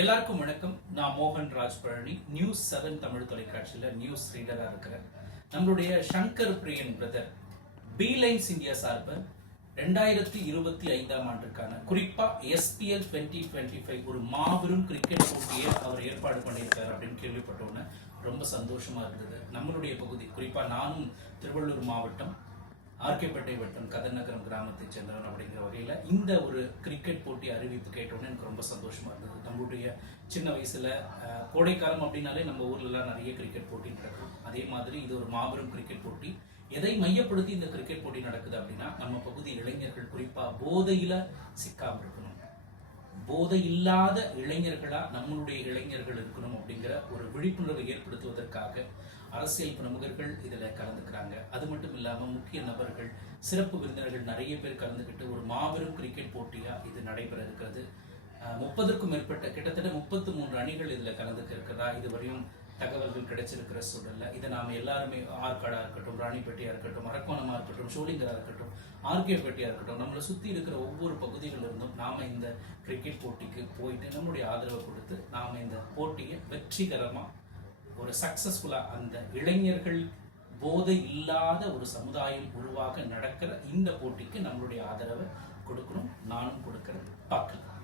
எல்லாருக்கும் வணக்கம். நான் மோகன் ராஜ் பழனி, நியூஸ் 7 தமிழ் தொலைக்காட்சியில் நியூஸ் ரீடரா இருக்கிறேன். நம்மளுடைய சங்கர் பிரியன் பிரதர் பீலைன்ஸ் இந்தியா சார்பு 2025 ஆண்டுக்கான குறிப்பா SPL 2025 ஒரு மாபெரும் கிரிக்கெட் போட்டியை அவர் ஏற்பாடு பண்ணியிருக்காரு அப்படின்னு கேள்விப்பட்டோன்னு ரொம்ப சந்தோஷமா இருந்தது. நம்மளுடைய பகுதி குறிப்பா நானும் திருவள்ளூர் மாவட்டம் ஆர்கேப்பேட்டை வட்டம் கதநகரம் கிராமத்தை சேர்ந்தவன் அப்படிங்கிற வகையில் இந்த ஒரு கிரிக்கெட் போட்டி அறிவிப்பு கேட்டோன்னு எனக்கு ரொம்ப சந்தோஷமா இருந்தது. நம்மளுடைய சின்ன வயசுல கோடைக்காலம் அப்படின்னாலே நம்ம ஊர்லலாம் நிறைய கிரிக்கெட் போட்டி நடக்கும். அதே மாதிரி இது ஒரு மாபெரும் கிரிக்கெட் போட்டி. எதை மையப்படுத்தி இந்த கிரிக்கெட் போட்டி நடக்குது அப்படின்னா, நம்ம பகுதி இளைஞர்கள் குறிப்பா போதையில சிக்காம இருக்கணும், போதை இல்லாத இளைஞர்களா நம்மளுடைய இளைஞர்கள் இருக்கணும் அப்படிங்கிற ஒரு விழிப்புணர்வை ஏற்படுத்துவதற்காக அரசியல் பிரமுகர்கள் இதுல கலந்துக்கிறாங்க. அது மட்டும் இல்லாம முக்கிய நபர்கள், சிறப்பு விருந்தினர்கள் நிறைய பேர் கலந்துக்கிட்டு ஒரு மாபெரும் கிரிக்கெட் போட்டியா இது நடைபெற இருக்கிறது. 30க்கும் மேற்பட்ட கிட்டத்தட்ட 33 அணிகள் இதுல கலந்துக்க இருக்கிறதா இதுவரையும் தகவல்கள் கிடைச்சிருக்கிற சூழல்ல இதை நாம எல்லாருமே ஆற்காடா இருக்கட்டும், ராணிப்பேட்டையா இருக்கட்டும், அரக்கோணமா இருக்கட்டும், ஷோலிங்கரா இருக்கட்டும், ஆர்கேப்பேட்டையா இருக்கட்டும், நம்மளை சுத்தி இருக்கிற ஒவ்வொரு பகுதிகளில் இருந்தும் நாம இந்த கிரிக்கெட் போட்டிக்கு போயிட்டு நம்மளுடைய ஆதரவை கொடுத்து நாம இந்த போட்டியை வெற்றிகரமா ஒரு சக்சஸ்ஃபுல்லா அந்த இளைஞர்கள் போதை இல்லாத ஒரு சமுதாயம் உருவாக நடக்கிற இந்த போட்டிக்கு நம்மளுடைய ஆதரவை கொடுக்கணும். நானும் கொடுக்கிறேன். பார்க்கலாம்.